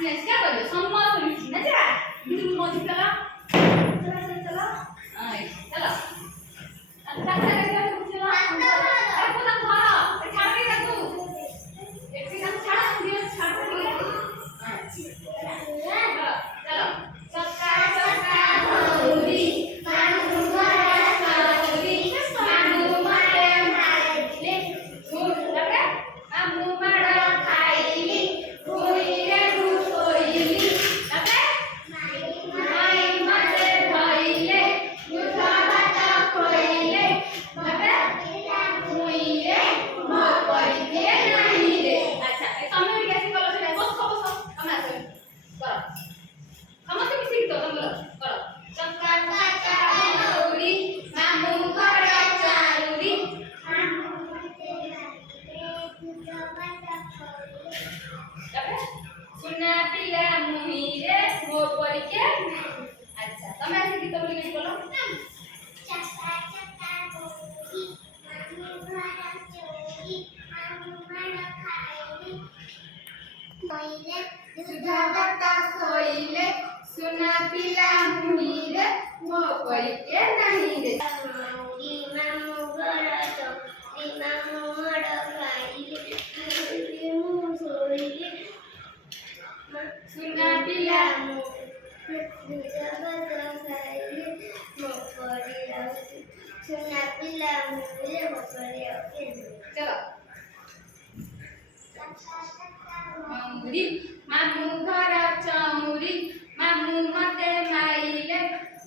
Yes, क्या बोलो सम्मा सोल्यूशन ना जा itu mau चला चला चला चला ay चला अंदर चला चला aku tak khara छाड़ के तू एक भी हम छाड़ दिया छाड़ दिया चलो चलो सक्का सक्का होली मानु मारा साली मानु मारे मारे सुन लगे मानु मारा खाइली कोई रे रुसोइली लगे माई माते भाईले युद्धा बाता खोइले लगे मुइले मो परिके नहीं रे अच्छा समय भी कैसे करो से बस बस हम आसे करो हम तो किसी तो हम करो चक्का चक्का होली मामू करा चारुली सुना पिला मुहिरे मो परिके अच्छा તમે આ ગીત બોલી ગઈ બોલો ચક્કા ચક્કા હોલી મામુ મારા ચોરી મામુ મારા ખાઈલી મોઈલે સુધા બતા ખોઈલે સુના પિલા મુહિરે મો પરિકે નહીં રે મામુડી મામુ ગળા ચોરી મામુ મડા ખાઈલી મુ સોઈલી સુના પિલા સુના પીલા મુરે મોકલે ઓકે ચલો મામુડી મામુ ઘરા ચામુડી મામુ મતે માઈલે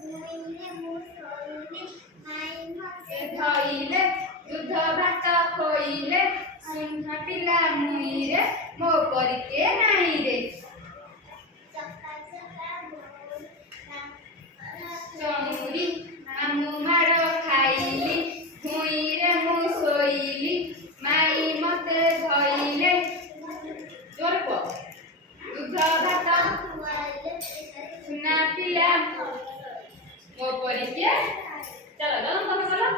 મુઈને મુ સોઈલી માઈ મતે ધઈલે દૂધ ભાત ખોઈલે સુના પિલા મુઈરે મો પરિકે નહીં રે ચક્કા ચક્કા ચામુડી મામુ મારો ખાઈલી મુઈરે મુ સોઈલી માઈ મતે ધઈલે જોર કો દૂધ ભાત સુના પિલા મો પરિકે ચલો ગલમ તમે બોલો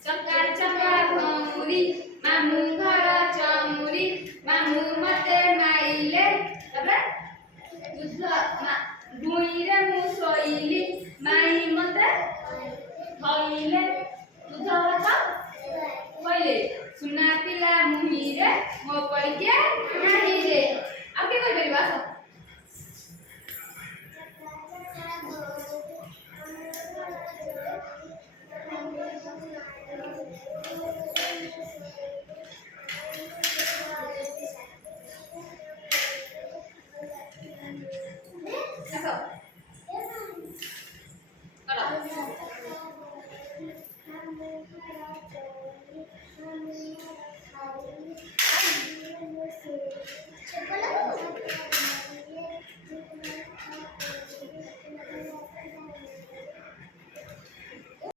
ચક્કા ચક્કા ભમુડી મામુ ઘરા ચામુડી મામુ મતે માઈલે બરાબર દૂધ ભૂઈરે મુ સોઈલી માઈ મતે ધઈલે દૂધ ભાત ખોઈલે સુના પિલા મુહિરે મો પરિકે નહીં રે આપ કે કોઈ પરિવાર છો Eso. Hola.